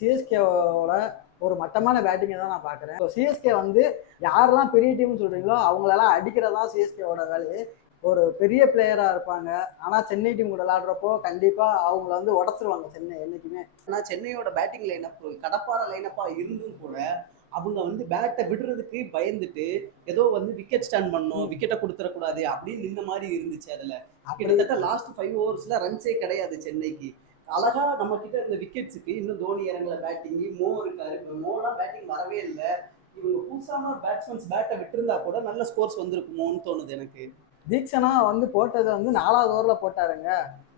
சிஎஸ்கேவோட ஒரு மட்டமான பேட்டிங்கை தான் நான் பார்க்குறேன். ஸோ சிஎஸ்கே வந்து யாரெல்லாம் பெரிய டீம்னு சொல்கிறீங்களோ அவங்களெல்லாம் அடிக்கிறதா சிஎஸ்கேவோட வேலையே. ஒரு பெரிய பிளேயராக இருப்பாங்க, ஆனால் சென்னை டீம் கூட விளாடுறப்போ கண்டிப்பாக அவங்கள வந்து உடச்சிருவாங்க சென்னை என்றைக்குமே. ஆனால் சென்னையோட பேட்டிங் லைனப் கடப்பார லைனப்பாக இருந்தும் கூட அவங்க வந்து பேட்டை விடுறதுக்கு பயந்துட்டு ஏதோ வந்து விக்கெட் ஸ்டாண்ட் பண்ணணும், விக்கெட்டை கொடுத்துடக்கூடாது அப்படின்னு இந்த மாதிரி இருந்துச்சு. அதில் கிட்டத்தட்ட லாஸ்ட் 5 ஓவர்ஸில் ரன்ஸே கிடையாது சென்னைக்கு. அழகா நம்ம கிட்ட இருந்த விக்கெட்ஸுக்கு இன்னும் தோனி இறங்கல பேட்டிங், மோ இருக்காரு. இப்போ மோலாம் பேட்டிங் வரவே இல்லை. இவங்க புதுசான பேட்ஸ்மேன்ஸ் பேட்டை விட்டுருந்தா கூட நல்ல ஸ்கோர்ஸ் வந்திருக்குமோன்னு தோணுது எனக்கு. தீக்ஷனா வந்து போட்டது வந்து 4வது ஓவரில் போட்டாருங்க.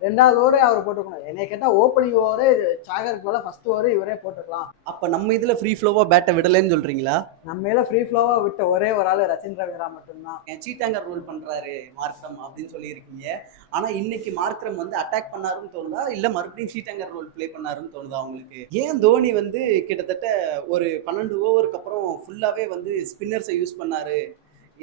2வது ஓவரே அவர் போட்டுருக்கணும். என்னை கேட்டால் ஓப்பனிங் ஓவரே சாகருக்கு போல ஃபர்ஸ்ட் ஓவரே இவரே போட்டுருக்கலாம். அப்போ நம்ம இதில் ஃப்ரீ ஃப்ளோவாக பேட்டை விடலைன்னு சொல்கிறீங்களா? நம்ம ஃப்ரீ ஃப்ளோவாக விட்ட ஒரே ஒரு ஆள் ரச்சின் ரவீந்திரா மட்டும்தான். சீட்டாங்கர் ரோல் பண்ணுறாரு மார்க்ரம் அப்படின்னு சொல்லியிருக்கீங்க. ஆனால் இன்னைக்கு மார்க்ரம் வந்து அட்டாக் பண்ணாருன்னு தோணுதா, இல்லை மறுபடியும் சீட்டாங்கர் ரோல் ப்ளே பண்ணாருன்னு தோணுதா உங்களுக்கு? ஏன் தோனி வந்து கிட்டத்தட்ட ஒரு 12 ஓவருக்கு அப்புறம் ஃபுல்லாகவே வந்து ஸ்பின்னர்ஸை யூஸ் பண்ணாரு?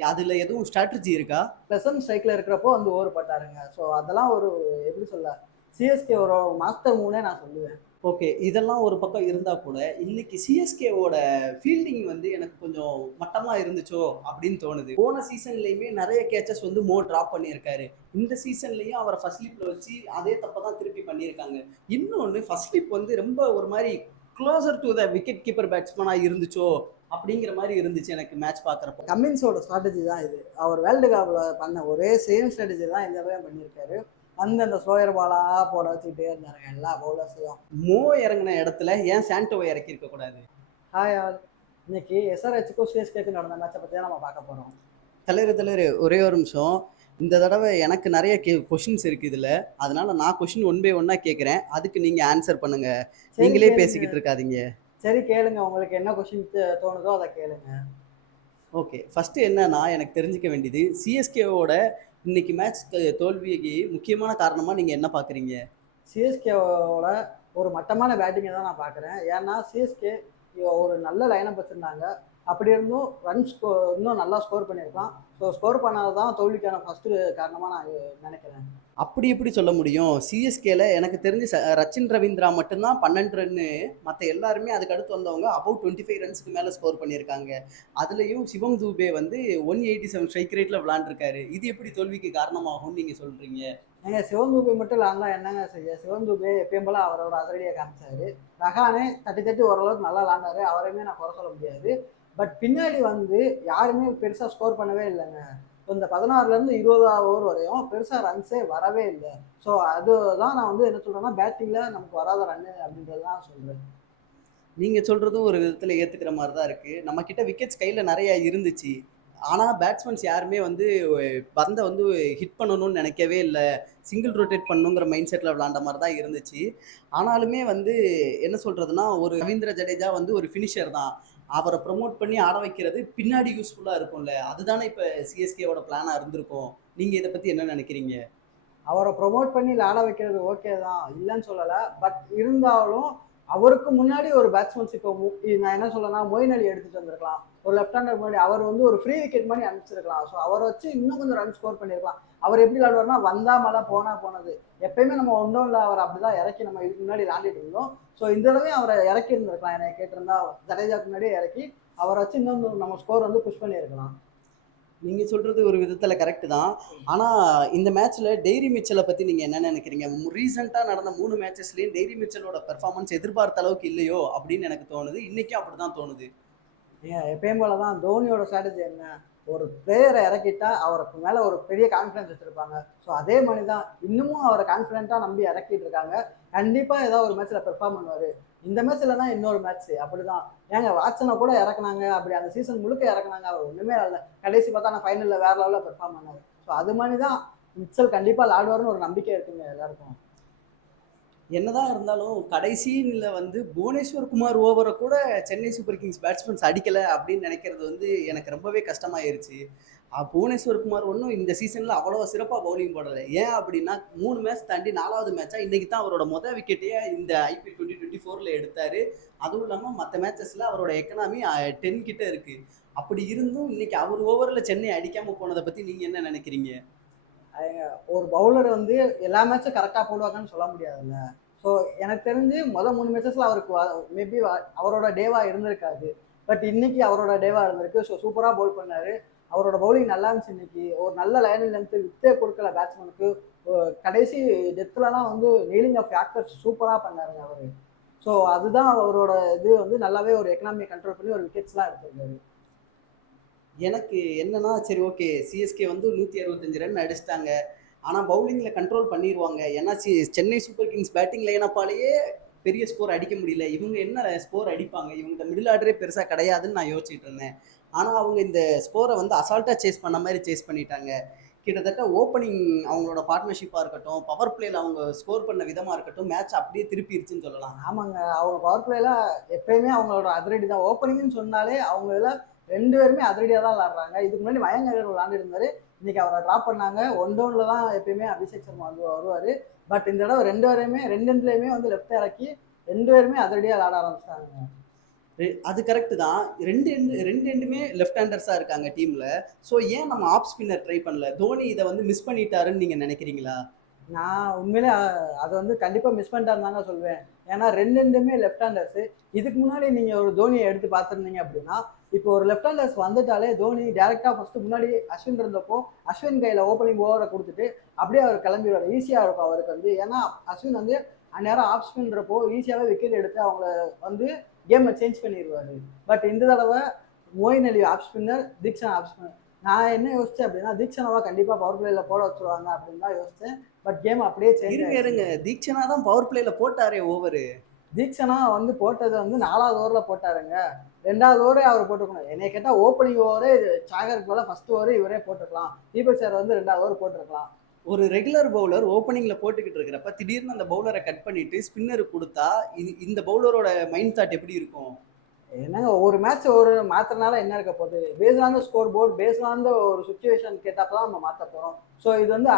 அதுல எதுவும் ஸ்ட்ராட்டஜி இருக்கா? பிளசன்ட் ஸ்ட்ரைக்ல இருக்கிறப்போ வந்து ஓவர் போட்டாருங்க. ஸோ அதெல்லாம் ஒரு எப்படி சொல்ல, சிஎஸ்கே ஒரு மாஸ்டர் மூவ்னே நான் சொல்லுவேன். ஓகே, இதெல்லாம் ஒரு பக்கம் இருந்தா கூட இன்னைக்கு சிஎஸ்கேவோட ஃபீல்டிங் வந்து எனக்கு கொஞ்சம் மட்டமா இருந்துச்சோ அப்படின்னு தோணுது. போன சீசன்லயுமே நிறைய கேச்சஸ் வந்து மோ டிராப் பண்ணியிருக்காரு. இந்த சீசன்லயும் அவரை ஃபர்ஸ்ட் ஸ்லிப்ல வச்சு அதே தப்பை தான் திருப்பி பண்ணியிருக்காங்க. இன்னொன்று ஃபர்ஸ்ட் ஸ்லிப் வந்து ரொம்ப ஒரு மாதிரி closer to the wicket keeper பேட்ஸ்மேனா இருந்துச்சோ அப்படிங்கிற மாதிரி இருந்துச்சு எனக்கு மேட்ச் பார்க்குறப்போ. கமின்ஸோட ஸ்ட்ராட்டஜி தான் இது. அவர் வேர்ல்டு கப்பில் பண்ண ஒரே சேம் ஸ்ட்ராட்டஜி தான் இந்த தடவை பண்ணியிருக்காரு. வந்து அந்த ஸ்லோயர் பாலாக போட வச்சுக்கிட்டே இருந்தாருங்க எல்லா பவுலர்ஸையும். மோ இறங்கின இடத்துல ஏன் சாண்டோவை இறக்கி இருக்கக்கூடாது? ஹாய் ஆல், இன்னைக்கு எஸ்ஆர்ஹெச்சுக்கும் சிஎஸ்கேக்கும் நடந்த மேட்சை பற்றி தான் நம்ம பார்க்க போகிறோம். தலைவர் ஒரே ஒரு நிமிஷம். இந்த தடவை எனக்கு நிறைய கொஷின்ஸ் இருக்குது இதில். அதனால நான் கொஷின் 1 பை 1 கேட்குறேன். அதுக்கு நீங்கள் ஆன்சர் பண்ணுங்க. நீங்களே பேசிக்கிட்டு இருக்காதீங்க. சரி கேளுங்க, உங்களுக்கு என்ன கொஷின் தோணுதோ அதை கேளுங்க. ஓகே, ஃபஸ்ட்டு என்னன்னா எனக்கு தெரிஞ்சுக்க வேண்டியது, சிஎஸ்கேவோட இன்னைக்கு மேட்ச் தோல்விக்கு முக்கியமான காரணமாக நீங்கள் என்ன பார்க்குறீங்க? சிஎஸ்கேவோட ஒரு மட்டமான பேட்டிங்கை தான் நான் பார்க்குறேன். ஏன்னா சிஎஸ்கே ஒரு நல்ல லைனப் வச்சுருந்தாங்க. அப்படி இருந்தும் இன்னும் நல்லா ஸ்கோர் பண்ணியிருக்கலாம். ஸோ ஸ்கோர் பண்ணாத தான் தோல்விக்கான ஃபஸ்ட்டு காரணமாக நான் நினைக்கிறேன். அப்படி எப்படி சொல்ல முடியும்? சிஎஸ்கேல எனக்கு தெரிஞ்சு ரச்சின் ரவீந்திரா மட்டும்தான் 12 ரன்னு. மற்ற எல்லாருமே அதுக்கு அடுத்து வந்தவங்க அபவுட் 25 ரன்ஸுக்கு மேலே ஸ்கோர் பண்ணியிருக்காங்க. அதுலேயும் சிவம் தூபே வந்து 187 ஸ்ட்ரைக் ரேட்டில் விளாண்டுருக்காரு. இது எப்படி தோல்விக்கு காரணமாகும்னு நீங்கள் சொல்கிறீங்க? சிவம் தூபே மட்டும் விளாண்டா என்னங்க செய்ய? சிவம் தூபே எப்பயும் போல அவரோட அதிரடியை காமிச்சாரு. ரஹானே தட்டி ஓரளவுக்கு நல்லா விளாண்டாரு. அவரையுமே நான் குறை சொல்ல முடியாது. பட் பின்னாடி வந்து யாருமே பெருசாக ஸ்கோர் பண்ணவே இல்லைங்க. இந்த 16லேருந்து 20 ஓவர் வரையும் பெருசாக ரன்ஸே வரவே இல்லை. ஸோ அதுதான் நான் வந்து என்ன சொல்கிறேன்னா, பேட்டிங்கில் நமக்கு வராத ரன்னு அப்படின்றது தான் சொல்கிறேன். நீங்கள் சொல்கிறதும் ஒரு விதத்தில் ஏற்றுக்கிற மாதிரி தான் இருக்குது. நம்மக்கிட்ட விக்கெட்ஸ் கையில் நிறையா இருந்துச்சு. ஆனால் பேட்ஸ்மேன்ஸ் யாருமே வந்து பந்தை வந்து ஹிட் பண்ணணும்னு நினைக்கவே இல்லை. சிங்கிள் ரொட்டேட் பண்ணணுங்கிற மைண்ட் செட்டில் விளாண்ட மாதிரி தான் இருந்துச்சு. ஆனாலுமே வந்து என்ன சொல்கிறதுனா, ஒரு ரவீந்திர ஜடேஜா வந்து ஒரு ஃபினிஷர் தான். அவரை ப்ரமோட் பண்ணி ஆட வைக்கிறது பின்னாடி யூஸ்ஃபுல்லாக இருக்கும்ல. அதுதானே இப்போ சிஎஸ்கேவோட பிளானாக இருந்திருக்கும். நீங்கள் இதை பற்றி என்ன நினைக்கிறீங்க? அவரை ப்ரொமோட் பண்ணி ஆட வைக்கிறது ஓகே தான், இல்லைன்னு சொல்லலை. பட் இருந்தாலும் அவருக்கு முன்னாடி ஒரு பேட்ஸ்மேன்ஸ் இப்போ நான் என்ன சொல்லனா, மொயின் அலி எடுத்துகிட்டு வந்திருக்கலாம். ஒரு லெஃப்ட் ஹேண்டர் முன்னாடி அவர் வந்து ஒரு ஃப்ரீ விக்கெட் மாதிரி அனுப்பிச்சிருக்கலாம். ஸோ அவரை வச்சு இன்னும் கொஞ்சம் ரன் ஸ்கோர் பண்ணியிருக்கலாம். அவர் எப்படி விளாடுவார்னா, வந்தா மழை போனா போனது. எப்பயுமே நம்ம ஒன்றும் இல்லை, அவர் அப்படிதான் இறக்கி நம்ம இதுக்கு முன்னாடி விளாண்டிட்டு இருந்தோம். ஸோ இந்த தடவை அவரை இறக்கி இருந்திருக்கலாம். என்னை கேட்டிருந்தா ஜடேஜாக்கு முன்னாடியே இறக்கி அவரை வச்சு இன்னும் நம்ம ஸ்கோர் வந்து புஷ் பண்ணியிருக்கலாம். நீங்கள் சொல்கிறது ஒரு விதத்தில் கரெக்டு தான். ஆனால் இந்த மேட்ச்சில் டெய்ரி மிச்சலை பற்றி நீங்கள் என்ன நினைக்கிறீங்க? ரீசெண்டாக நடந்த 3 மேட்சஸ்லேயும் டெய்ரி மிச்சலோட பெர்ஃபார்மன்ஸ் எதிர்பார்த்த அளவுக்கு இல்லையோ அப்படின்னு எனக்கு தோணுது. இன்றைக்கும் அப்படி தான் தோணுது. எப்பயும் போல தான் தோனியோட ஸ்ட்ராட்டஜி என்ன, ஒரு பிளேயரை இறக்கிட்டா அவருக்கு மேலே ஒரு பெரிய கான்ஃபிடன்ஸ் வச்சுருப்பாங்க. ஸோ அதே மாதிரி தான் இன்னமும் அவரை கான்ஃபிடென்ட்டாக நம்பி இறக்கிட்டு இருக்காங்க. கண்டிப்பாக ஏதாவது ஒரு மேட்ச்சில் பெர்ஃபார்ம் பண்ணுவார். இந்த மேட்ச்சில் தான் இன்னொரு மேட்ச் அப்படி தான். ஏங்க வாட்சனை கூட இறக்குனாங்க, அப்படி அந்த சீசன் முழுக்க இறக்குனாங்க, அவர் ஒன்றுமே இல்லை. கடைசி பார்த்தா நான் ஃபைனலில் வேறு லெவலில் பெர்ஃபார்ம் பண்ணார். ஸோ அது மாதிரி தான் மிச்சல் கண்டிப்பாக விளாடுவார்னு ஒரு நம்பிக்கை இருக்குங்க எல்லாருக்கும். என்னதான் இருந்தாலும் கடைசியில் வந்து புவனேஸ்வர் குமார் ஓவரை கூட சென்னை சூப்பர் கிங்ஸ் பேட்ஸ்மேன்ஸ் அடிக்கலை அப்படின்னு நினைக்கிறது வந்து எனக்கு ரொம்பவே கஷ்டமாயிருச்சு. புவனேஸ்வர் குமார் ஒன்றும் இந்த சீசனில் அவ்வளோ சிறப்பாக பவுலிங் போடலை. ஏன் அப்படின்னா 3 மேட்ச் தாண்டி 4வது மேட்சாக இன்றைக்கி தான் அவரோட மொதல் விக்கெட்டையே இந்த ஐபிஎல் 2024 எடுத்தார். அதுவும் இல்லாமல் மற்ற மேட்சஸில் அவரோட எக்கனாமி 10 கிட்ட இருக்குது. அப்படி இருந்தும் இன்றைக்கி அவர் ஓவரில் சென்னை அடிக்காமல் போனதை பற்றி நீங்கள் என்ன நினைக்கிறீங்க? ஒரு பவுலர் வந்து எல்லா மேட்சும் கரெக்டாக போடுவாங்கன்னு சொல்ல முடியாதுல்ல. ஸோ எனக்கு தெரிஞ்சு மொதல் 3 மேட்சஸில் அவருக்கு மேபி அவரோட டேவாக இருந்திருக்காது. பட் இன்னைக்கு அவரோட டேவாக இருந்திருக்கு. ஸோ சூப்பராக பவுல் பண்ணார். அவரோட பவுலிங் நல்லா இருந்துச்சு இன்னைக்கு. ஒரு நல்ல லைன் லென்த்து வித்தே கொடுக்கல பேட்ஸ்மேனுக்கு. கடைசி டெத்துலலாம் வந்து நெயிலிங் ஆஃப் யாக்கர்ஸ் சூப்பராக பண்ணாருங்க அவர். ஸோ அதுதான் அவரோட இது வந்து நல்லாவே ஒரு எக்கனாமியை கண்ட்ரோல் பண்ணி ஒரு விக்கெட்ஸ்லாம் எடுத்திருக்காரு. எனக்கு என்னன்னா சரி ஓகே சிஎஸ்கே வந்து 165 ரன் அடிச்சிட்டாங்க. ஆனால் பவுலிங்கில் கண்ட்ரோல் பண்ணிடுவாங்க. ஏன்னா சென்னை சூப்பர் கிங்ஸ் பேட்டிங் லைனப்பாலேயே பெரிய ஸ்கோர் அடிக்க முடியல. இவங்க என்ன ஸ்கோர் அடிப்பாங்க, இவங்க மிடில் ஆர்டரே பெருசாக கிடையாதுன்னு நான் யோசிச்சுட்டு இருந்தேன். ஆனால் அவங்க இந்த ஸ்கோரை வந்து அசால்ட்டாக சேஸ் பண்ண மாதிரி சேஸ் பண்ணிட்டாங்க. கிட்டத்தட்ட ஓப்பனிங் அவங்களோட பார்ட்னர்ஷிப்பாக இருக்கட்டும், பவர் பிளேயில் அவங்க ஸ்கோர் பண்ண விதமாக இருக்கட்டும், மேட்ச் அப்படியே திருப்பிடுச்சுன்னு சொல்லலாம். ஆமாங்க, அவங்க பவர் பிளேல எப்பயுமே அவங்களோட அதிரடி தான். ஓப்பனிங்னு சொன்னாலே அவங்க இதில் 2 பேருமே அதிரடியாக தான் விளாட்றாங்க. இதுக்கு முன்னாடி மயங்க் அகர்வால் விளாண்டுருந்தாரு. இன்னைக்கு அவரை ட்ராப் பண்ணாங்க. 1 டவுனில் தான் எப்பயுமே அபிஷேக் சர்மா வந்து வருவார். பட் இந்த தடவை 2 பேருமே 2 எண்ட்லேயுமே வந்து லெஃப்ட் இறக்கி 2 பேருமே அதிரடியாக விளாட ஆரம்பிச்சிட்டாங்க. அது கரெக்டு தான். ரெண்டு எண்டுமே லெஃப்ட் ஹேண்டர்ஸாக இருக்காங்க டீமில். ஸோ ஏன் நம்ம ஆஃப் ஸ்பின்னர் ட்ரை பண்ணல? தோனி இதை வந்து மிஸ் பண்ணிட்டாருன்னு நீங்கள் நினைக்கிறீங்களா? நான் உண்மையிலே அதை வந்து கண்டிப்பாக மிஸ் பண்ணிட்டாருன்னு தாங்க சொல்வேன். ஏன்னா 2 எண்டுமே லெஃப்ட் ஹேண்டர்ஸு. இதுக்கு முன்னாடி நீங்கள் ஒரு தோனியை எடுத்து பார்த்துருந்தீங்க அப்படின்னா, இப்போ ஒரு லெஃப்ட் ஹேண்டர்ஸ் வந்துட்டாலே தோனி டேரெக்டாக ஃபஸ்ட்டு முன்னாடி அஸ்வின் இருந்தப்போ அஸ்வின் கையில் ஓப்பனிங் ஓவரை கொடுத்துட்டு அப்படியே அவர் கிளம்பிடுவார். ஈஸியாக இருக்கும் அவருக்கு வந்து. ஏன்னா அஸ்வின் வந்து அந்நேரம் ஆஃப் ஸ்பின்றப்போ ஈஸியாகவே விக்கெட் எடுத்து அவங்கள வந்து கேமை சேஞ்ச் பண்ணிடுவார். பட் இந்த தடவை Moeen Ali off spinner, Theekshana off spinner. நான் என்ன யோசிச்சேன் அப்படின்னா, தீக்ஷனாவா கண்டிப்பாக பவர் பிளேயில் போட வச்சுருவாங்க அப்படின்னு தான் யோசித்தேன். பட் கேம் அப்படியே சேஞ்ச் இருங்க இருங்க, தீக்ஷனா தான் பவர் பிளேயில் போட்டாரே ஓவரு. தீக்ஷனா வந்து போட்டது வந்து 4வது ஓவரில் போட்டாருங்க. 2வது ஓவரே அவர் போட்டுக்கணும். என்னை கேட்டால் ஓப்பனிங் ஓவரே சாகருக்கு போல ஃபர்ஸ்ட் ஓவரே இவரே போட்டுக்கலாம். தீபக் சார் வந்து 2வது ஓவர் போட்டிருக்கலாம். ஒரு ரெகுலர் பவுலர் ஓப்பனிங்ல போட்டுக்கிட்டு இருக்கிறப்ப திடீர்னு அந்த பவுலரை கட் பண்ணிட்டு ஸ்பின்னருக்கு கொடுத்தா இந்த பவுலரோட மைண்ட் தாட் எப்படி இருக்கும்? என்னங்க ஒரு மேட்ச் ஒரு மாத்திரனால என்ன இருக்க போகுது? பேஸ்டான ஸ்கோர் போர்டு, பேஸ்டான ஒரு சுச்சுவேஷன் கேட்டப்ப தான் நம்ம மாற்ற போகிறோம். ஸோ இது வந்து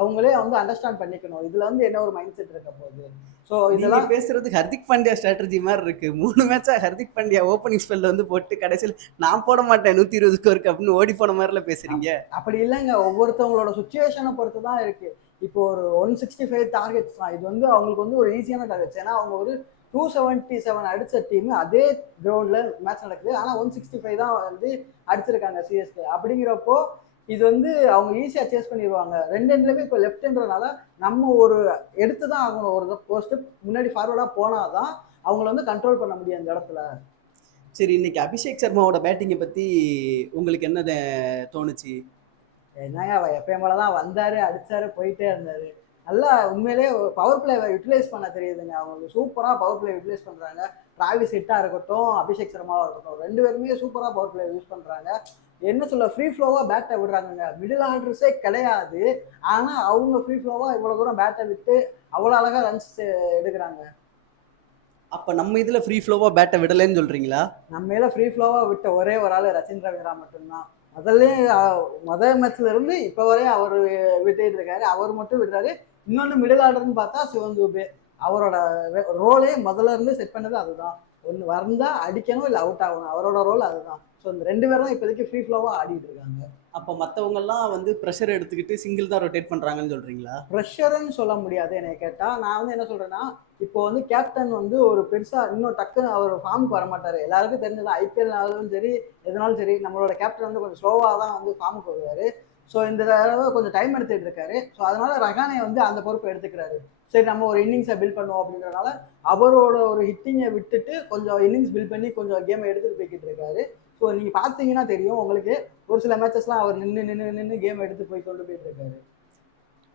அவங்களே வந்து அண்டர்ஸ்டாண்ட் பண்ணிக்கணும். இதுல வந்து என்ன ஒரு மைண்ட் செட் இருக்க போகுது. ஸோ இதெல்லாம் பேசுறது ஹர்திக் பாண்டியா ஸ்ட்ராட்டஜி மாதிரி இருக்கு. 3 மேட்சா ஹர்திக் பாண்டியா ஓப்பனிங் ஸ்பெல்ல வந்து போட்டு கடைசியில் நான் போட மாட்டேன் 120 ஸ்கோருக்கு அப்படின்னு ஓடி போன மாதிரில பேசுறீங்க. அப்படி இல்லைங்க, ஒவ்வொருத்தவங்களோட சுச்சுவேஷனை பொறுத்து தான் இருக்கு. இப்போ ஒரு 165 டார்கெட்ஸ் தான். இது வந்து அவங்களுக்கு வந்து ஒரு ஈஸியான டார்கெட்ஸ். ஏன்னா அவங்க ஒரு 277 அடிச்ச டீம் அதே கிரவுண்ட்ல மேட்ச் நடக்குது. ஆனால் 165 தான் வந்து அடிச்சிருக்காங்க சிஎஸ்கே. அப்படிங்கிறப்போ இது வந்து அவங்க ஈஸியாக சேஸ் பண்ணிடுவாங்க. 2 எண்ட்லேயுமே இப்போ லெஃப்ட் எண்ட்றனால நம்ம ஒரு எடுத்து தான் ஆகணும். ஒரு ஸ்டெப் முன்னாடி ஃபார்வர்டாக போனால் தான் அவங்கள வந்து கண்ட்ரோல் பண்ண முடியும் அந்த இடத்துல. சரி, இன்னைக்கு அபிஷேக் சர்மாவோட பேட்டிங்கை பற்றி உங்களுக்கு என்ன தோணுச்சு? என்னங்க அவர் எப்பயும் போல தான் வந்தார், அடித்தார், போயிட்டே இருந்தார். நல்லா உண்மையிலே பவர் பிளேவை யூட்டிலைஸ் பண்ண தெரியுதுங்க. அவங்க சூப்பராக பவர் பிளே யூட்டிலைஸ் பண்ணுறாங்க. டிராவிஸ் ஹெட்டாக இருக்கட்டும், அபிஷேக் சர்மாவாக இருக்கட்டும், 2 பேருமே சூப்பராக பவர் பிளே யூஸ் பண்ணுறாங்க. என்ன சொல்ல, ஃப்ரீ ஃப்ளோவாக பேட்டை விடுறாங்க. மிடில் ஆர்டர்ஸே கிடையாது. ஆனால் அவங்க ஃப்ரீ ஃப்ளோவாக இவ்வளோ தூரம் பேட்டை விட்டு அவ்வளோ அழகாக ரன்ஸ் எடுக்கிறாங்க. அப்போ நம்ம இதில் ஃப்ரீ ஃப்ளோவாக பேட்டை விடலைன்னு சொல்கிறீங்களா? நம்ம மேலே ஃப்ரீ ஃப்ளோவாக விட்ட ஒரே ஒரு ஆள் ரச்சின் ரவீந்திரா மட்டும்தான். முதல் மேட்ச்ல இருந்து இப்போ வரையும் அவர் விட்டுட்டு இருக்காரு. அவர் மட்டும் விடுறாரு. இன்னொன்று மிடில் ஆர்டர்னு பார்த்தா சிவன் துபே. அவரோட ரோலே முதல்ல இருந்து செட் பண்ணது அதுதான். ஒன்று வந்தால் அடிக்கணும், இல்லை அவுட் ஆகணும். அவரோட ரோல் அதுதான். ஸோ இந்த 2 பேர் தான் இப்போதைக்கு ஃப்ரீ ஃப்ளோவாக ஆடிட்டு இருக்காங்க. அப்போ மற்றவங்கெல்லாம் வந்து ப்ரெஷர் எடுத்துக்கிட்டு சிங்கிள் தான் ரொட்டேட் பண்ணுறாங்கன்னு சொல்கிறீங்களா? ப்ரெஷருன்னு சொல்ல முடியாது என்னை கேட்டால். நான் வந்து என்ன சொல்கிறேன்னா, இப்போ வந்து கேப்டன் வந்து ஒரு பெருசாக இன்னும் டக்குன்னு அவர் ஃபார்முக்கு வரமாட்டார். எல்லாருக்கும் தெரிஞ்சது ஐபிஎல்னாலும் சரி எதுனாலும் சரி நம்மளோட கேப்டன் வந்து கொஞ்சம் ஸ்லோவாக தான் வந்து ஃபார்முக்கு வருவார். ஸோ இந்த தடவை கொஞ்சம் டைம் எடுத்துகிட்டு இருக்காரு. ஸோ அதனால ரஹானே வந்து அந்த பொறுப்பை எடுத்துக்கிறாரு. சரி நம்ம ஒரு இன்னிங்ஸை பில்ட் பண்ணுவோம் அப்படின்றனால அவரோட ஒரு ஹிட்டிங்கை விட்டுட்டு கொஞ்சம் இன்னிங்ஸ் பில்ட் பண்ணி கொஞ்சம் கேமை எடுத்துகிட்டு போய்கிட்டு இருக்காரு. ஸோ நீங்கள் பார்த்தீங்கன்னா தெரியும் உங்களுக்கு, ஒரு சில மேட்சஸ்லாம் அவர் நின்று கேம் எடுத்து போய் கொண்டு போயிட்டு இருக்காரு.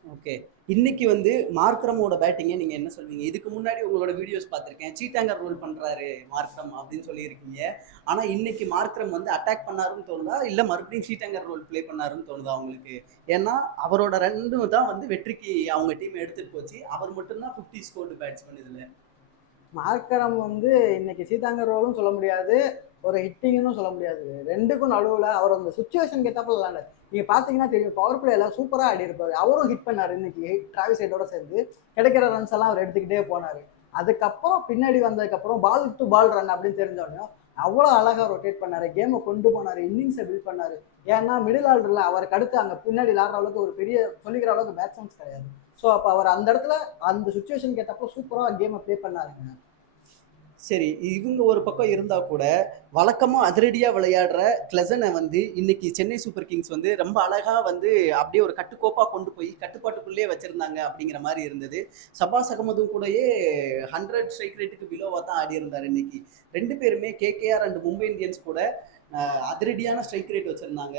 ஓகே, இன்னைக்கு வந்து மார்க்ரமோட பேட்டிங்கை நீங்கள் என்ன சொல்வீங்க? இதுக்கு முன்னாடி உங்களோட வீடியோஸ் பார்த்துருக்கேன், சீட்டாங்கர் ரோல் பண்ணுறாரு மார்க்ரம் அப்படின்னு சொல்லியிருக்கீங்க. ஆனால் இன்னைக்கு மார்க்ரம் வந்து அட்டாக் பண்ணாருன்னு தோணுதா, இல்லை மறுபடியும் சீட்டாங்கர் ரோல் ப்ளே பண்ணாருன்னு தோணுதா உங்களுக்கு? ஏன்னா அவரோட 2 தான் வந்து வெற்றிக்கு அவங்க டீம் எடுத்துகிட்டு போச்சு. அவர் மட்டும்தான் 50 ஸ்கோர்டு பேட்ஸ்மேன். இதில் மார்க்கரம் வந்து இன்னைக்கு சீதாங்கர் ரோலும் சொல்ல முடியாது, ஒரு ஹிட்டிங்னு சொல்ல முடியாது. 2க்கும் நடுவில் அவர் அந்த சுச்சுவேஷன் கேட்டப்போ விளாண்டார். நீங்கள் பார்த்தீங்கன்னா தெரியும், பவர் பிளே எல்லாம் சூப்பராக ஆடி இருப்பார். அவரும் ஹிட் பண்ணார் இன்னைக்கு டிராவிஸ் ஹெட்டோட சேர்ந்து. கிடைக்கிற ரன்ஸ் எல்லாம் அவர் எடுத்துக்கிட்டே போனார். அதுக்கப்புறம் பின்னாடி வந்ததுக்கப்புறம் பால் டு பால் ரன் அப்படின்னு தெரிஞ்சோடனே அவ்வளோ அழகாக ரொட்டேட் பண்ணார், கேமை கொண்டு போனார், இன்னிங்ஸை பில்ட் பண்ணார். ஏன்னா மிடில் ஆர்டரில் அவருக்கு அடுத்து அங்கே பின்னாடி விளாட்ற அளவுக்கு ஒரு பெரிய சொல்லிக்கிற அளவுக்கு பேட்ஸ்மேன்ஸ் கிடையாது. ஸோ ஸோ அப்போ அவர் அந்த இடத்துல அந்த சுச்சுவேஷனுக்கு ஏற்றப்போ சூப்பராக கேமை ப்ளே பண்ணாருங்க. சரி, இவங்க ஒரு பக்கம் இருந்தா கூட, வழக்கமா அதிரடியா விளையாடுற கிளசன வந்து, இன்னைக்கு சென்னை சூப்பர் கிங்ஸ் வந்து ரொம்ப அழகா வந்து அப்படியே ஒரு கட்டுக்கோப்பா கொண்டு போய், கட்டுப்பாட்டுக்குள்ளேயே வச்சிருந்தாங்க அப்படிங்கிற மாரி இருந்தது. ஷபாஸ் அகமதும் கூடயே 100 ஸ்ட்ரைக் ரேட்டுக்கு பிலோவா தான் ஆடியிருந்தாரு இன்னைக்கு. 2 பேருமே கேகேஆர் அண்ட் மும்பை இந்தியன்ஸ் கூட அதிரடியான ஸ்ட்ரைக் ரேட் வச்சிருந்தாங்க.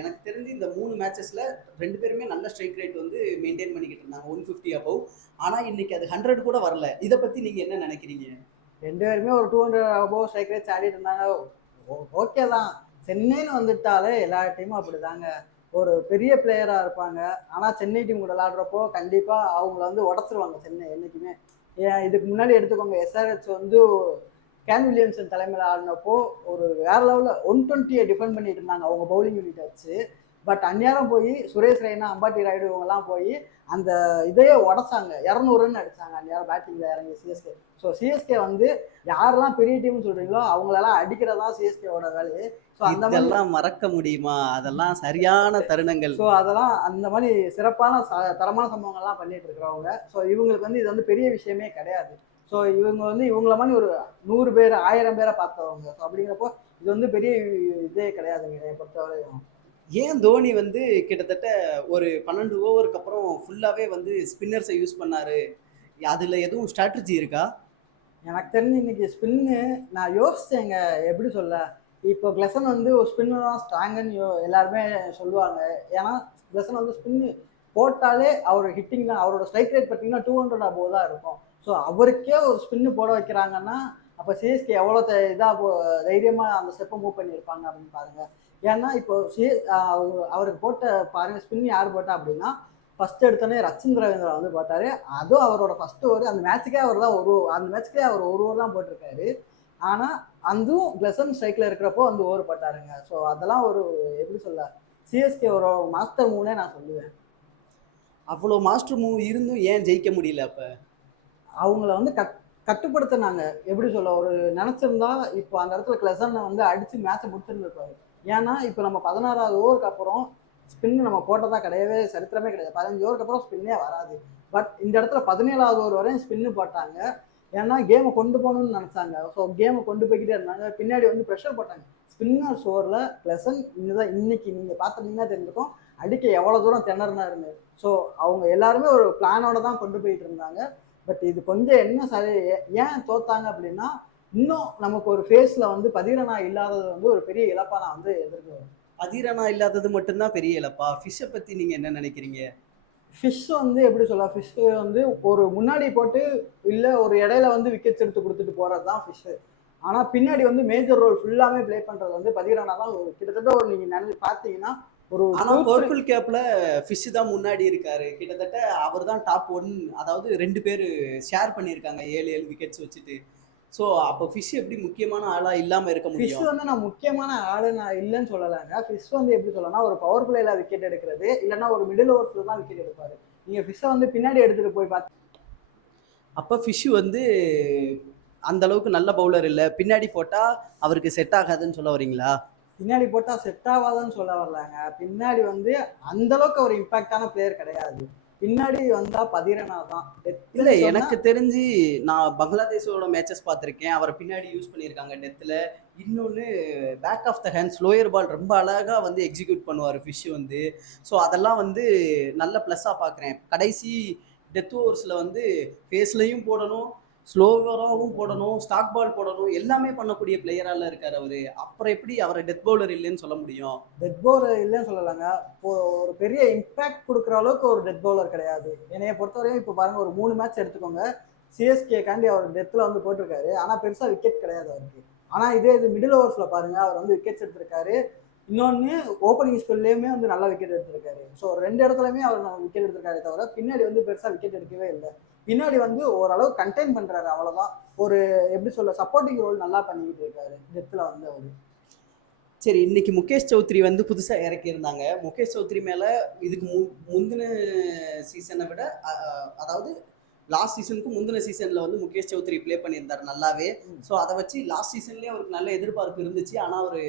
எனக்கு தெரிஞ்சு இந்த 3 மேட்சஸ்ல 2 பேருமே நல்ல ஸ்ட்ரைக் ரேட் வந்து மெயின்டெயின் பண்ணிக்கிட்டு இருந்தாங்க. 150 அபவ். ஆனா இன்னைக்கு அது 100 கூட வரல. இத பத்தி நீங்க என்ன நினைக்கிறீங்க? 2 பேருமே ஒரு 200 அபோவ் ஸ்ட்ரைக் ரேட்ஸ் ஆடிட்டு இருந்தாங்க. ஓகே தான். சென்னைன்னு வந்துட்டாலே எல்லா டீமும் அப்படிதாங்க. ஒரு பெரிய பிளேயரா இருப்பாங்க. ஆனா சென்னை டீம் கூட விளையாடுறப்போ கண்டிப்பா அவங்கள வந்து உடைச்சிருவாங்க சென்னை என்னைக்குமே. ஏன் இதுக்கு முன்னாடி எடுத்துக்கோங்க, எஸ்ஆர்ஹெச் வந்து கேன் வில்லியம்சன் தலைமையில் ஆடினப்போ ஒரு வேற லெவலில் 120 டிஃபெண்ட் பண்ணிட்டு இருந்தாங்க அவங்க பவுலிங் யூனிட் வச்சு. பட் அந்நேரம் போய் சுரேஷ் ரெய்னா, அம்பாட்டி ராயுடு இவங்கெல்லாம் போய் அந்த இதையே உடச்சாங்க. 200 ரன் அடிச்சாங்க அந்நேரம் பேட்டிங்கில் இறங்கி சிஎஸ்கே. ஸோ சிஎஸ்கே வந்து யாரெல்லாம் பெரிய டீம்னு சொல்றீங்களோ அவங்களெல்லாம் அடிக்கிறதா சிஎஸ்கேவோட வேலையே. ஸோ அந்த மாதிரி இதெல்லாம் மறக்க முடியுமா? அதெல்லாம் சரியான தருணங்கள். ஸோ அதெல்லாம் அந்த மாதிரி சிறப்பான தரமான சம்பவங்கள்லாம் பண்ணிட்டு இருக்கிறவங்க. ஸோ இவங்களுக்கு வந்து இது வந்து பெரிய விஷயமே கிடையாது. ஸோ இவங்க வந்து இவங்கள மாதிரி ஒரு 100 பேர் 1000 பேரை பார்த்தவங்க. ஸோ அப்படிங்கிறப்போ இது வந்து பெரிய இதே கிடையாதுங்க என்னை பொறுத்தவரையும். ஏன் தோனி வந்து கிட்டத்தட்ட ஒரு 12 ஓவருக்கு அப்புறம் ஃபுல்லாவே வந்து ஸ்பின்னர்ஸை யூஸ் பண்ணாரு? அதுல எதுவும் ஸ்ட்ராட்டஜி இருக்கா? எனக்கு தெரிஞ்சு இன்னைக்கு ஸ்பின்னு நான் யோசிச்சேங்க. எப்படி சொல்ல, இப்போ கிளசன் வந்து ஒரு ஸ்பின்னர் தான் ஸ்ட்ராங்குன்னு எல்லாருமே சொல்லுவாங்க. ஏன்னா கிளசன் வந்து ஸ்பின்னு போட்டாலே அவர் ஹிட்டிங்லாம் அவரோட ஸ்ட்ரைக் ரேட் பார்த்தீங்கன்னா 200 அபோவ் தான் இருக்கும். ஸோ அவருக்கே ஒரு ஸ்பின்னு போட வைக்கிறாங்கன்னா அப்போ சிஎஸ்கே எவ்வளோ இதாக தைரியமாக அந்த ஸ்டெப்பை மூவ் பண்ணியிருப்பாங்க அப்படின்னு பாருங்க. ஏன்னா இப்போ அவருக்கு போட்ட பாருங்க ஸ்பின் யார் போட்டா அப்படின்னா ஃபர்ஸ்ட் எடுத்தோடனே ரச்சின் ரவீந்திரா வந்து போட்டாரு. அதுவும் அவரோட ஃபர்ஸ்ட் ஓவர் அந்த மேட்சுக்கே அவர் தான் அந்த மேட்சுக்கே அவர் ஒரு ஓவர் தான் போட்டிருக்காரு. ஆனா அதுவும் கிளசன் ஸ்ட்ரைக்ல இருக்கிறப்போ வந்து ஓவர் போட்டாருங்க. ஸோ அதெல்லாம் ஒரு எப்படி சொல்ல, சிஎஸ்கே ஒரு மாஸ்டர் மூவ்னே நான் சொல்லுவேன். அவ்வளோ மாஸ்டர் மூவ் இருந்தும் ஏன் ஜெயிக்க முடியல அப்ப? அவங்கள வந்து கட்டுப்படுத்தினாங்க. எப்படி சொல்ல, ஒரு நினைச்சிருந்தா இப்போ அந்த இடத்துல கிளசனை வந்து அடிச்சு மேட்சை முடிச்சிருந்துருப்பாரு. ஏன்னா இப்போ நம்ம 16வது ஓவருக்கு அப்புறம் ஸ்பின் நம்ம போட்டதா கிடையவே சரித்திரமே கிடையாது. 15 ஓவருக்கு அப்புறம் ஸ்பின்னே வராது. பட் இந்த இடத்துல 17வது ஓவர் வரையும் ஸ்பின்னு போட்டாங்க. ஏன்னா கேமை கொண்டு போகணும்னு நினைச்சாங்க. ஸோ கேமை கொண்டு போய்கிட்டே இருந்தாங்க. பின்னாடி வந்து ப்ரெஷர் போட்டாங்க. ஸ்பின்னர்ஸ் ஓவரில் கிளசன் இன்னைக்கு நீங்கள் பார்த்துருந்தீங்கன்னா தெரிஞ்சுக்கும் அடிக்க எவ்வளோ தூரம் திணறினாருன்னு. ஸோ அவங்க எல்லாருமே ஒரு பிளானோட தான் கொண்டு போயிட்டு இருந்தாங்க. பட் இது கொஞ்சம் என்ன சரி ஏன் தோத்தாங்க அப்படின்னா, இன்னும் நமக்கு ஒரு ஃபேஸில் வந்து பதிரனா இல்லாதது வந்து ஒரு பெரிய இழப்பாக நான் வந்து எதிர்க்கிறேன். அதிரனா இல்லாதது மட்டும்தான் பெரிய இழப்பா? ஃபிஷ்ஷை பத்தி நீங்க என்ன நினைக்கிறீங்க? ஃபிஷ் வந்து எப்படி சொல்ல, ஃபிஷ் வந்து ஒரு முன்னாடி போட்டு இல்லை ஒரு இடையில வந்து விக்கெட்ஸ் எடுத்து கொடுத்துட்டு போகிறது தான் ஃபிஷ்ஷு. ஆனால் பின்னாடி வந்து மேஜர் ரோல் ஃபுல்லாமே ப்ளே பண்ணுறது வந்து பதிரனா தான். ஒரு கிட்டத்தட்ட ஒரு நீங்கள் நினைச்சு பார்த்தீங்கன்னா ஒரு ஆனா பர்பிள் கேப்ல ஃபிஷ் தான் முன்னாடி இருக்காரு. கிட்டத்தட்ட அவர் தான் டாப் 1. அதாவது 2 பேர் ஷேர் பண்ணியிருக்காங்க 7 விக்கெட்ஸ் வச்சுட்டு. ஸோ அப்போ ஃபிஷ் எப்படி முக்கியமான ஆளா இல்லாம இருக்க ஃபிஷ் முடியும்? வந்து நான் முக்கியமான ஆளு நான் இல்லைன்னு சொல்லலைங்க. ஃபிஷ் வந்து எப்படி சொல்லலாம், ஒரு பவர் பிளேல விக்கெட் எடுக்கிறது இல்லைன்னா ஒரு மிடில் ஓவர்ஸ்ல தான் விக்கெட் எடுப்பாரு. நீங்க ஃபிஷ்ஷை வந்து பின்னாடி எடுத்துட்டு போய் பார்த்து அப்ப ஃபிஷ் வந்து அந்த அளவுக்கு நல்ல பவுலர் இல்ல. பின்னாடி போட்டா அவருக்கு செட் ஆகாதுன்னு சொல்ல வரீங்களா? பின்னாடி போட்டா செட் ஆகாதுன்னு சொல்ல வரலாங்க. பின்னாடி வந்து அந்த அளவுக்கு ஒரு இம்பாக்டான பிளேயர் கிடையாது. பின்னாடி வந்தா பதிரனா தான். இல்ல எனக்கு தெரிஞ்சு நான் பங்களாதேஷோட மேட்சஸ் பார்த்துருக்கேன். அவரை பின்னாடி யூஸ் பண்ணியிருக்காங்க டெத்தில். இன்னொன்று back of the hand slower ball ரொம்ப அழகாக வந்து எக்ஸிக்யூட் பண்ணுவார் ஃபிஷ் வந்து. ஸோ அதெல்லாம் வந்து நல்ல ப்ளஸ்ஸாக பார்க்குறேன். கடைசி டெத் ஓவர்ஸில் வந்து ஃபேஸ்லையும் போடணும், ஸ்லோவராகவும் போடணும், ஸ்டாக் பால் போடணும், எல்லாமே பண்ணக்கூடிய பிளேயரால இருக்கார் அவர். அப்புறம் எப்படி அவரை டெத் பவுலர் இல்லைன்னு சொல்ல முடியும்? டெத் பவுலர் இல்லைன்னு சொல்லலைங்க. இப்போ ஒரு பெரிய இம்பாக்ட் கொடுக்குற அளவுக்கு ஒரு டெத் பவுலர் கிடையாது. என்னைய பொறுத்தவரையும் இப்போ பாருங்க, ஒரு 3 மேட்ச் எடுத்துக்கோங்க. சிஎஸ்கே காண்டி அவர் டெத்தில் வந்து போட்டிருக்காரு. ஆனால் பெருசாக விக்கெட் கிடையாது அவருக்கு. ஆனால் இது மிடில் ஓவர்ஸில் பாருங்க, அவர் வந்து விக்கெட்ஸ் எடுத்திருக்காரு. இன்னொன்று ஓப்பனிங் ஸ்பெல்லையுமே வந்து நல்லா விக்கெட் எடுத்திருக்காரு. ஸோ 2 இடத்துலையுமே அவர் விக்கெட் எடுத்திருக்காரு தவிர பின்னாடி வந்து பெருசாக விக்கெட் எடுக்கவே இல்லை. பின்னாடி வந்து ஓரளவு கண்டெயின் பண்றாரு, அவ்வளவுதான். ஒரு எப்படி சொல்ல, சப்போர்ட்டிங் ரோல் நல்லா பண்ணிக்கிட்டு இருக்காரு டெத்ல வந்து அவரு. சரி, இன்னைக்கு முகேஷ் சௌத்ரி வந்து புதுசாக இறக்கியிருந்தாங்க. முகேஷ் சௌத்ரி மேலே இதுக்கு முந்தின சீசனை விட அதாவது லாஸ்ட் சீசனுக்கு முந்தின சீசன்ல வந்து முகேஷ் சௌத்ரி ப்ளே பண்ணியிருந்தார் நல்லாவே. ம். ஸோ அதை வச்சு லாஸ்ட் சீசன்லேயே அவருக்கு நல்ல எதிர்பார்ப்பு இருந்துச்சு. ஆனால் அவர்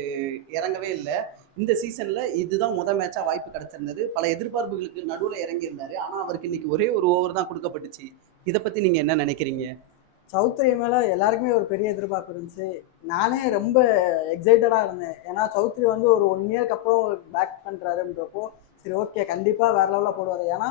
இறங்கவே இல்லை. இந்த சீசன்ல இதுதான் மேட்சா வாய்ப்பு கிடைச்சிருந்தது. பல எதிர்பார்ப்புகளுக்கு நடுவில் இறங்கியிருந்தாரு. ஆனால் அவருக்கு இன்னைக்கு ஒரே ஒரு ஓவர் தான் கொடுக்கப்பட்டுச்சு. இதை பத்தி நீங்க என்ன நினைக்கிறீங்க? சௌத்ரி மேலே எல்லாருக்குமே ஒரு பெரிய எதிர்பார்ப்பு இருந்துச்சு. நானே ரொம்ப எக்ஸைட்டடாக இருந்தேன். ஏன்னா சௌத்ரி வந்து ஒரு 1 இயர்க்கு அப்புறம் பேக் பண்ணுறாருன்றப்போ சரி ஓகே கண்டிப்பாக வேறு லெவலில் போடுவார். ஏன்னா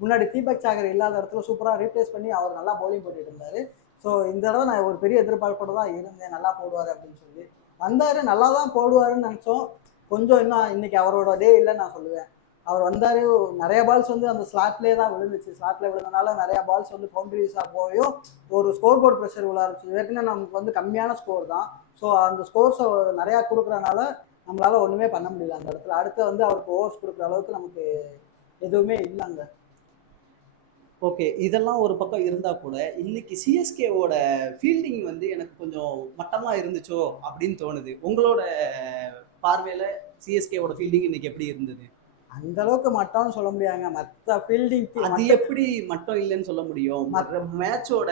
முன்னாடி தீபக் சாகர் இல்லாத இடத்துல சூப்பராக ரீப்ளேஸ் பண்ணி அவர் நல்லா பவுலிங் போட்டுட்டு இருந்தார். ஸோ இந்த தடவை நான் ஒரு பெரிய எதிர்பார்ப்போட தான் இருந்தேன், நல்லா போடுவார் அப்படின்னு சொல்லி. வந்தார், நல்லா தான் போடுவாருன்னு நினச்சோம். கொஞ்சம் இன்னும் இன்னைக்கு அவரோட டே இல்லைன்னு நான் சொல்லுவேன். அவர் வந்தார், நிறைய பால்ஸ் வந்து அந்த ஸ்லாட்லேயே தான் விழுந்துச்சு. ஸ்லாட்டில் விழுந்தனால நிறையா பால்ஸ் வந்து பவுண்டரிஸாக போயும் ஒரு ஸ்கோர் போர்ட் ப்ரெஷர் விழ ஆரம்பிச்சு. ஏற்கனவே நமக்கு வந்து கம்மியான ஸ்கோர் தான். ஸோ அந்த ஸ்கோர்ஸை நிறையா கொடுக்குறனால நம்மளால ஒன்றுமே பண்ண முடியல அந்த இடத்துல. அடுத்து வந்து அவருக்கு ஓவர்ஸ் கொடுக்குற அளவுக்கு நமக்கு எதுவுமே இல்லைங்க. ஓகே. இதெல்லாம் ஒரு பக்கம் இருந்தா கூட, இன்னைக்கு சிஎஸ்கேவோட ஃபீல்டிங் வந்து எனக்கு கொஞ்சம் மட்டமா இருந்துச்சோ அப்படின்னு தோணுது. உங்களோட பார்வையில சிஎஸ்கேவோட ஃபீல்டிங் இன்னைக்கு எப்படி இருந்தது? அந்த அளவுக்கு மட்டம்னு சொல்ல முடியாதுங்க. மற்ற ஃபீல்டிங் அது எப்படி மட்டம் இல்லைன்னு சொல்ல முடியும்? மேட்சோட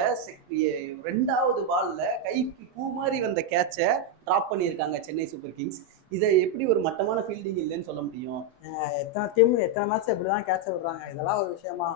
2வது பால்ல கைக்கு பூ மாதிரி வந்த கேட்சை டிராப் பண்ணியிருக்காங்க சென்னை சூப்பர் கிங்ஸ். இதை எப்படி ஒரு மட்டமான ஃபீல்டிங் இல்லைன்னு சொல்ல முடியும்? எத்தனை டீம் எத்தனை மேட்ச் இப்படி தான் கேட்ச விடுறாங்க. இதெல்லாம் ஒரு விஷயமா?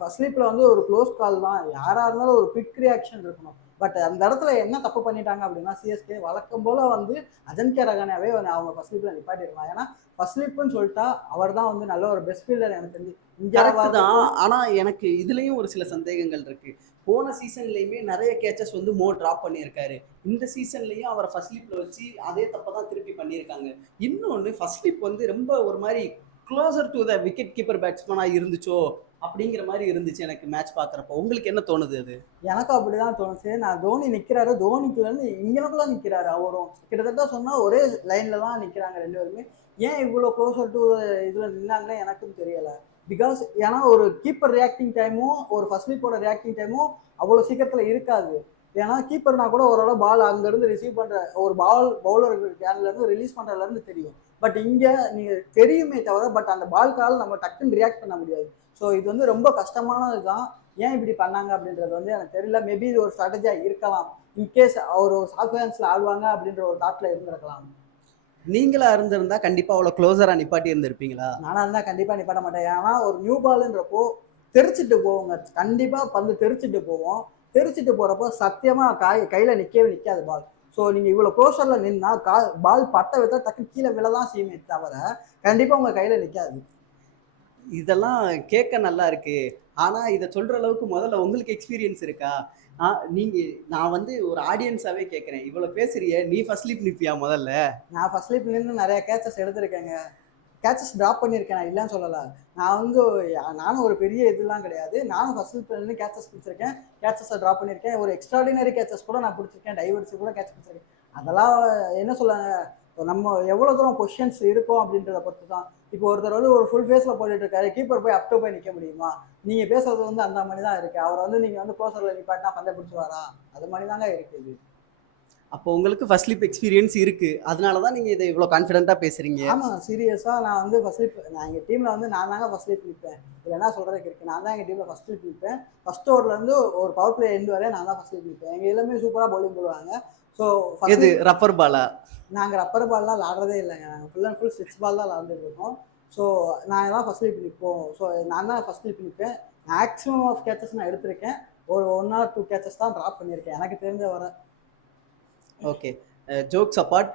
ஃபர்ஸ்ட் ஸ்லீப்பில் வந்து ஒரு க்ளோஸ் கால் தான். யாராக இருந்தாலும் ஒரு குவிக் ரியாக்ஷன் இருக்கணும். பட் அந்த இடத்துல என்ன தப்பு பண்ணிட்டாங்க அப்படின்னா சிஎஸ்கே வழக்கம் போல் வந்து அஜன்கே ரகானாவே அவங்க ஃபர்ஸ்ட் ஸ்லீப்பில் நிப்பாட்டிருக்கலாம். ஏன்னா ஃபர்ஸ்ட் ஸ்லீப்னு சொல்லிட்டா அவர் தான் வந்து நல்ல ஒரு பெஸ்ட் ஃபீல்டர் எனக்கு தெரிஞ்சு கரெக்ட் இந்தியாவாக. தான். ஆனா எனக்கு இதுலயும் ஒரு சில சந்தேகங்கள் இருக்கு. போன சீசன்லயுமே நிறைய கேச்சஸ் வந்து டிராப் பண்ணியிருக்காரு. இந்த சீசன்லயும் அவரை ஃபர்ஸ்ட் ஸ்லீப்ல வச்சு அதே தப்பை தான் திருப்பி பண்ணியிருக்காங்க. இன்னொன்னு ஃபர்ஸ்ட் ஸ்லீப் வந்து ரொம்ப ஒரு மாதிரி closer to the wicket keeper பேட்ஸ்மேனா இருந்துச்சோ அப்படிங்கிற மாதிரி இருந்துச்சு எனக்கு மேட்ச் பார்க்குறப்போ. உங்களுக்கு என்ன தோணுது அது? எனக்கும் அப்படிதான் தோணுச்சு. நான் தோனி நிற்கிறாரு, தோனிக்குள்ளேருந்து இங்கனக்குள்ள நிற்கிறாரு அவரும். கிட்டத்தட்ட சொன்னால் ஒரே லைனில் தான் நிற்கிறாங்க 2 பேருமே. ஏன் இவ்வளோ க்ளோசர் டு இதில் நின்னாங்கன்னு எனக்கும் தெரியலை. பிகாஸ் ஏன்னா ஒரு கீப்பர் ரியாக்டிங் டைமும் ஒரு ஃபர்ஸ்ட் ஸ்லீப்போட ரியாக்டிங் டைமும் அவ்வளோ சீக்கிரத்தில் இருக்காது. ஏன்னா கீப்பர்னா கூட ஓரளவு பால் அங்கேருந்து ரிசீவ் பண்ணுற ஒரு பவுலர் கேன்லேருந்து ரிலீஸ் பண்ணுறதுலேருந்து தெரியும். பட் இங்கே நீங்கள் தெரியுமே தவிர பட் அந்த பால்கால் நம்ம டக்குன்னு ரியாக்ட் பண்ண முடியாது. ஸோ இது வந்து ரொம்ப கஷ்டமானது தான். ஏன் இப்படி பண்ணாங்க அப்படின்றது வந்து எனக்கு தெரியல. மேபி இது ஒரு ஸ்ட்ராட்டஜியாக இருக்கலாம். இன்கேஸ் அவர் ஒரு சாஃப்ட் ஹேண்ட்ஸில் ஆடுவாங்க அப்படின்ற ஒரு தாட்டில் இருந்திருக்கலாம். நீங்களா இருந்திருந்தா கண்டிப்பா அவ்வளவு க்ளோசரா நிப்பாட்டி இருந்திருப்பீங்களா? நானா இருந்தால் கண்டிப்பாக நிப்பாட்ட மாட்டேன். ஏன்னா ஒரு நியூ பாலுன்றப்போ தெரிச்சிட்டு போவோங்க. கண்டிப்பாக பந்து தெரிச்சிட்டு போவோம். தெரிச்சிட்டு போகிறப்போ சத்தியமாக கையில் நிற்கவே நிற்காது பால். ஸோ நீங்கள் இவ்வளோ க்ளோஸரில் நின்னா பால் பட்டை வைத்தா டக்குன்னு கீழே விழ தான் செய்யுமே தவிர கண்டிப்பாக உங்கள் கையில் நிற்காது. இதெல்லாம் கேட்க நல்லா இருக்கு. ஆனா இத சொல்ற அளவுக்கு முதல்ல உங்களுக்கு எக்ஸ்பீரியன்ஸ் இருக்கா? நீங்க நான் வந்து ஒரு ஆடியன்ஸாவே கேட்கிறேன். இவ்வளவு பேசுறியே, நீ ஃபர்ஸ்ட் ஸ்லீப் நிப்பியா முதல்ல? நான் ஃபர்ஸ்ட் ஸ்லீப் நின்று நிறைய கேச்சஸ் எடுத்திருக்கேங்க. கேச்சஸ் ட்ராப் பண்ணியிருக்கேன், நான் இல்லைன்னு சொல்லலை. நான் வந்து நானும் ஒரு பெரிய இதெல்லாம் கிடையாது. நானும் ஃபர்ஸ்ட் ஸ்லீப்ல நின்று கேச்சஸ் பிடிச்சிருக்கேன். கேச்சஸை ட்ராப் பண்ணியிருக்கேன். ஒரு எக்ஸ்ட்ராடினரி கேச்சஸ் கூட நான் பிடிச்சிருக்கேன். டைவர்ஸ் கூட கேட்ச் பிடிச்சிருக்கேன். அதெல்லாம் என்ன சொல்லுவாங்க, நம்ம எவ்வளோ தூரம் பொசிஷன்ஸ் இருக்கோம் அப்படின்றத பொறுத்து தான். இப்போ ஒருத்தர் வந்து ஒரு ஃபுல் ஃபேஸில் போட்டுட்டு இருக்காரு, கீப்பர் போய் அப் டு போய் நிற்க முடியுமா? நீங்கள் பேசுறது வந்து அந்த மாதிரி தான் இருக்குது. அவர் வந்து நீங்கள் வந்து க்ளோசரில் நிப்பாட்டினா பந்தை பிடிச்சிவாரா? அது மாதிரி தாங்க இருக்குது. அப்போ உங்களுக்கு ஃபர்ஸ்ட் ஸ்லீப் எக்ஸ்பீரியன்ஸ் இருக்கு. அதனால தான் நீங்க இதை இவ்வளோ கான்ஃபிடென்ட்டா பேசுறீங்க. ஆமாம், சீரியஸாக நான் வந்து ஃபர்ஸ்ட் ஸ்லீப் நான் எங்கள் டீமில் வந்து நான் தாங்க ஃபர்ஸ்ட் ஸ்லீப் நிற்பேன். இதில் என்ன சொல்கிறதுக்கு இருக்குது, நான் தான் எங்கள் டீமில் ஃபர்ஸ்ட் ஸ்லீப் நிற்பேன். ஃபர்ஸ்ட் ஓவர்லேருந்து ஒரு பவர் பிளே எண்டு வரையும் நான் தான் ஃபர்ஸ்ட் ஸ்லீப் நிற்பேன். எங்கள் எல்லாமே சூப்பராக பவுலிங் போடுவாங்க. ஸோ எது ரப்பர் பாலா? நாங்கள் ரப்பர் பால்லாம் விளாடுறதே இல்லைங்க. நாங்கள் ஃபுல் அண்ட் ஃபுல் ஸ்விட்ச் பால் தான் விளாண்டுட்டு இருக்கோம். ஸோ நாங்கள் தான் ஃபர்ஸ்ட் ஸ்லீப் நிற்போம். ஸோ நான் தான் ஃபர்ஸ்ட் ஸ்லீப் நிற்பேன். மேக்ஸிமம் ஆஃப் கேச்சஸ் நான் எடுத்திருக்கேன். ஒரு 1 or 2 கேச்சஸ் தான் ட்ராப் பண்ணியிருக்கேன் எனக்கு தெரிஞ்ச வர. ஓகே. ஜோக்ஸ் அப்பார்ட்,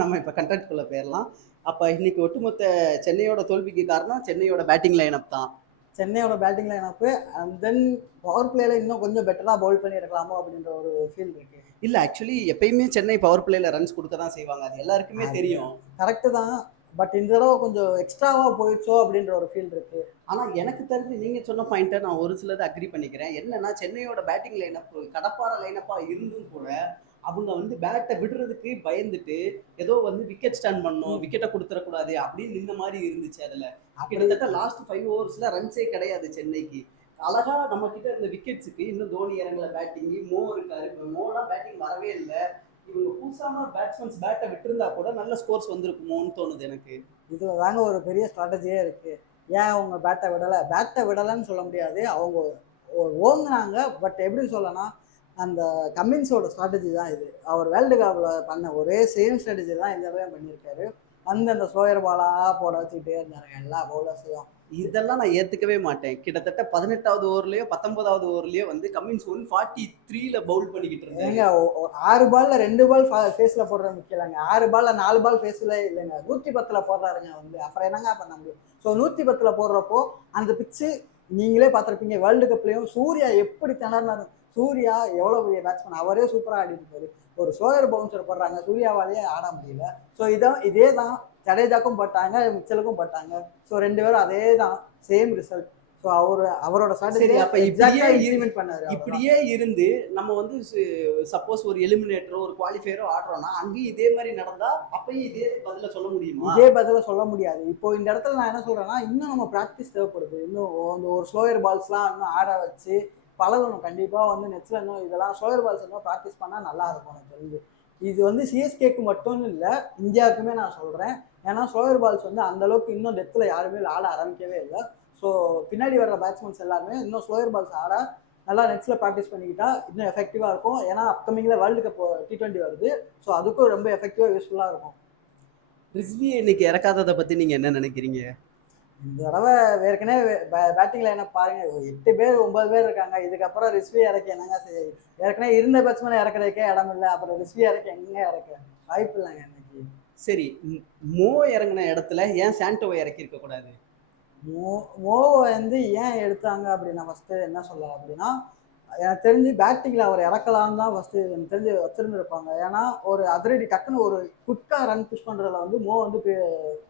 நம்ம இப்போ கண்டென்ட்குள்ளே போயிடலாம். அப்போ இன்னைக்கு ஒட்டுமொத்த சென்னையோட தோல்விக்கு காரணம் சென்னையோட பேட்டிங் லைனப் தான். சென்னையோட பேட்டிங் லைனப்பு அண்ட் தென் பவர் பிளேயில் இன்னும் கொஞ்சம் பெட்டராக பவுல் பண்ணியிருக்கலாமோ அப்படின்ற ஒரு ஃபீல் இருக்குது. இல்லை, ஆக்சுவலி எப்பயுமே சென்னை பவர் பிளேயில் ரன்ஸ் கொடுக்க தான் செய்வாங்க. அது எல்லாருக்குமே தெரியும். கரெக்டு தான். பட் இந்த தடவை கொஞ்சம் எக்ஸ்ட்ராவாக போயிடுச்சோ அப்படின்ற ஒரு ஃபீல் இருக்குது. ஆனால் எனக்கு தெரிஞ்சு நீங்கள் சொன்ன பாயிண்ட்டை நான் ஒரு சிலதை அக்ரி பண்ணிக்கிறேன். என்னன்னா சென்னையோட பேட்டிங் லைனப் கடப்பார லைனப்பாக இருந்தும் கூட அவங்க வந்து பேட்டை விடுறதுக்கு பயந்துட்டு ஏதோ வந்து விக்கெட் ஸ்டாண்ட் பண்ணணும், விக்கெட்டை கொடுத்துடக்கூடாது அப்படின்னு இந்த மாதிரி இருந்துச்சு. அதில் கிட்டத்தட்ட லாஸ்ட் 5 ஓவர்ஸில் ரன்ஸே கிடையாது சென்னைக்கு. அழகா நம்ம கிட்ட இருந்த விக்கெட்ஸுக்கு இன்னும் தோனி இறங்கல பேட்டிங்கு, மோ இருக்காரு. இப்போ மோலாம் பேட்டிங் வரவே இல்லை. இவங்க புதுசான பேட்ஸ்மேன்ஸ் பேட்டை விட்டுருந்தா கூட நல்ல ஸ்கோர்ஸ் வந்திருக்குமோன்னு தோணுது எனக்கு. இதில் தாங்க ஒரு பெரிய ஸ்ட்ராட்டஜியே இருக்குது. ஏன் அவங்க பேட்டை விடலை? பேட்டை விடலைன்னு சொல்ல முடியாது. அவங்க ஓங்குனாங்க. பட் எப்படி சொல்லனா, அந்த கமின்ஸோட ஸ்ட்ராட்டஜி தான் இது. அவர் வேர்ல்டு கப்ல பண்ண ஒரே சேம் ஸ்ட்ராட்டஜி தான் இந்த தடவையும் பண்ணியிருக்காரு. அந்த ஸ்லோயர் பாலா போட வச்சுக்கிட்டே இருந்தாருங்க எல்லா பவுலர்ஸையும். இதெல்லாம் நான் ஏத்துக்கவே மாட்டேன். கிட்டத்தட்ட 18வது ஓவர்லயோ 19வது ஓவர்லயோ வந்து கமின்ஸ் 143ல பவுல் பண்ணிக்கிட்டு இருந்தாரு. ஏங்க 6 பால்ல 2 பால் ஃபேஸ்ல போடுறது முக்கியம் இல்லைங்க. 6 பால்ல 4 பால் ஃபேஸ்ல இல்லைங்க. 110ல போடுறாருங்க வந்து. அப்புறம் என்னங்க பண்ண முடியும்? ஸோ 110ல போடுறப்போ அந்த பிச்சு நீங்களே பார்த்துருப்பீங்க. வேர்ல்டு கப்லயும் சூர்யா எப்படி திணறினாரு. சூர்யா எவ்வளோ பெரிய பேட்ஸ்மேன். அவரே சூப்பராக ஆடிட்டு இருக்காரு. ஒரு ஸ்லோயர் பவுன்சர் போடுறாங்க. சூர்யாவாலேயே ஆட முடியல. ஸோ இதே தான் ஜடேஜாக்கும் பட்டாங்க, மிச்சலுக்கும் பட்டாங்க. ஸோ 2 பேரும் அதே தான் சேம் ரிசல்ட். ஸோ அவரோட சரி, ஸ்ட்ராட்டஜி அப்ப எக்ஸாக்டா இம்ப்ளிமெண்ட் பண்ணாரு. இப்படியே இருந்து நம்ம வந்து சப்போஸ் ஒரு எலிமினேட்டரோ ஒரு குவாலிஃபயரோ ஆடுறோம்னா அங்கேயும் இதே மாதிரி நடந்தா அப்பயும் இதே பதில சொல்ல முடியுமா? இதே பதில சொல்ல முடியாது. இப்போ இந்த இடத்துல நான் என்ன சொல்றேன்னா, இன்னும் நம்ம பிராக்டிஸ் தேவைப்படுது. இன்னும் அந்த ஒரு ஸ்லோயர் பால்ஸ்லாம் இன்னும் ஆட வச்சு பழகணும். கண்டிப்பா வந்து நெட்ஸ்ல இன்னும் இதெல்லாம் ஸ்லோயர் பால்ஸ் இன்னும் ப்ராக்டிஸ் பண்ணா நல்லா இருக்கும் எனக்கு தெரிஞ்சு. இது வந்து சிஎஸ்கேக்கு மட்டும் இல்ல, இந்தியாவுக்குமே நான் சொல்றேன். ஏன்னா ஸ்லோயர் பால்ஸ் வந்து அந்த அளவுக்கு இன்னும் டெப்த்ல யாருமே ஆட ஆரம்பிக்கவே இல்லை. ஸோ பின்னாடி வர்ற பேட்ஸ்மேன்ஸ் எல்லாருமே இன்னும் ஸ்லோயர் பால்ஸ் ஆட நல்லா நெட்ஸ்ல ப்ராக்டிஸ் பண்ணிக்கிட்டா இன்னும் எஃபெக்டிவா இருக்கும். ஏன்னா அப்கமிங்ல வேர்ல்டு கப் T20 வருது. ஸோ அதுக்கும் ரொம்ப எஃபெக்டிவா யூஸ்ஃபுல்லா இருக்கும். ரிஸ்வியை இன்னைக்கு இறக்காததை பத்தி நீங்க என்ன நினைக்கிறீங்க? இந்த தடவை ஏற்கனவே பேட்டிங் லைனப் பாருங்க. 8 பேர் 9 பேர் இருக்காங்க. இதுக்கப்புறம் ரிஸ்வி இறக்கி என்னங்க ஏற்கனவே இருந்த பேட்ஸ்மேனை இறக்குறதுக்கே இடம் இல்லை. அப்புறம் ரிஸ்வி இறக்கி எங்க இறக்க வாய்ப்பு இல்லைங்க இன்னைக்கு. சரி, மோ இறங்கின இடத்துல ஏன் சாண்டோவை இறக்கி இருக்க கூடாது? மோவை வந்து ஏன் எடுத்தாங்க அப்படின்னா ஃபர்ஸ்ட் என்ன சொல்லலாம் அப்படின்னா, எனக்கு தெரிஞ்சு பேட்டிங்ல அவர் இறக்கலான்னு தான் ஃபர்ஸ்ட் எனக்கு தெரிஞ்சு வச்சிருந்துருப்பாங்க. ஏன்னா ஒரு அதிரடி டக்குன்னு ஒரு குயிக்கா ரன் புஷ் பண்றதுல வந்து மோ வந்து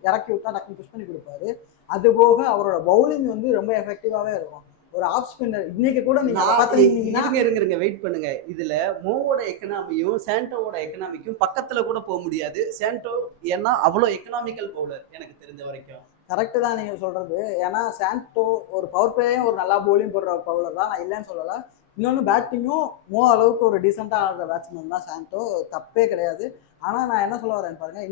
இறக்கி விட்டா டக்குன்னு புஷ் பண்ணி கொடுப்பாரு. அது போக அவரோட பவுலிங் வந்து ரொம்ப எஃபெக்டிவாவே இருக்கும். ஒரு ஆஃப் ஸ்பின்னர் இன்னைக்கு கூட நீங்க பாத்துருந்தீங்கன்னா இருங்க வெயிட் பண்ணுங்க. இதுல மோவோட எக்கனாமியும் சாண்டோவோட எக்கனாமிக்கும் பக்கத்துல கூட போக முடியாது. சாண்டோ ஏன்னா அவ்வளவு எக்கனாமிக்கல் பவுலர் எனக்கு தெரிஞ்ச வரைக்கும். கரெக்ட் தான் நீங்க சொல்றது. ஏன்னா சாண்டோ ஒரு பவர் பிளேயும் ஒரு நல்லா பவுலிங் போடுற பவுலர் தான், நான் இல்லைன்னு சொல்லலை. இன்னொன்று பேட்டிங்கும் மோ அளவுக்கு ஒரு டீசெண்டாக ஆடுற பேட்ஸ்மேன் தான் சாண்டோ, தப்பே கிடையாது. ஆனால் நான் என்ன சொல்ல வரேன் பாருங்க,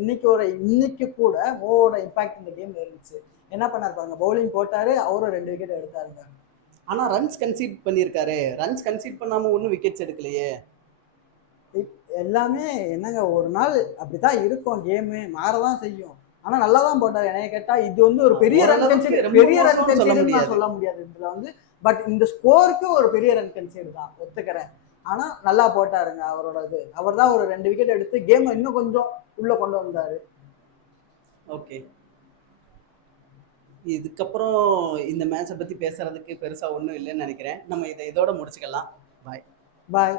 இன்னைக்கு கூட மோவோட இம்பாக்ட் இந்த கேம்ல இருந்துச்சு. என்ன பண்ணார் பாருங்க, பவுலிங் போட்டாரு, அவரும் 2 விக்கெட் எடுத்தாருங்க. ஆனா ரன்ஸ் கன்சீட் பண்ணியிருக்காரு. ரன்ஸ் கன்சீட் பண்ணாம ஒன்றும் விக்கெட்ஸ் எடுக்கலையே. எல்லாமே என்னங்க, ஒரு நாள் அப்படித்தான் இருக்கும், கேமு மாறதான் செய்யும். ஆனா நல்லா தான் போட்டாரு. என்னைய கேட்டா இது வந்து ஒரு பெரிய ரன் கன்சீட் சொல்ல முடியாது இதுல வந்து. பட் இந்த ஸ்கோருக்கு ஒரு பெரிய ரன் கன்சீட் தான், ஒத்துக்கிறேன். ஆனா நல்லா போட்டாருங்க. அவர் தான் ஒரு 2 விக்கெட் எடுத்து கேம் இன்னும் கொஞ்சம் உள்ள கொண்டு வந்தாரு. ஓகே, இதுக்கப்புறம் இந்த மேட்சை பத்தி பேசுறதுக்கு பெருசா ஒன்றும் இல்லைன்னு நினைக்கிறேன். நம்ம இதோட முடிச்சுக்கலாம். பாய் பாய்.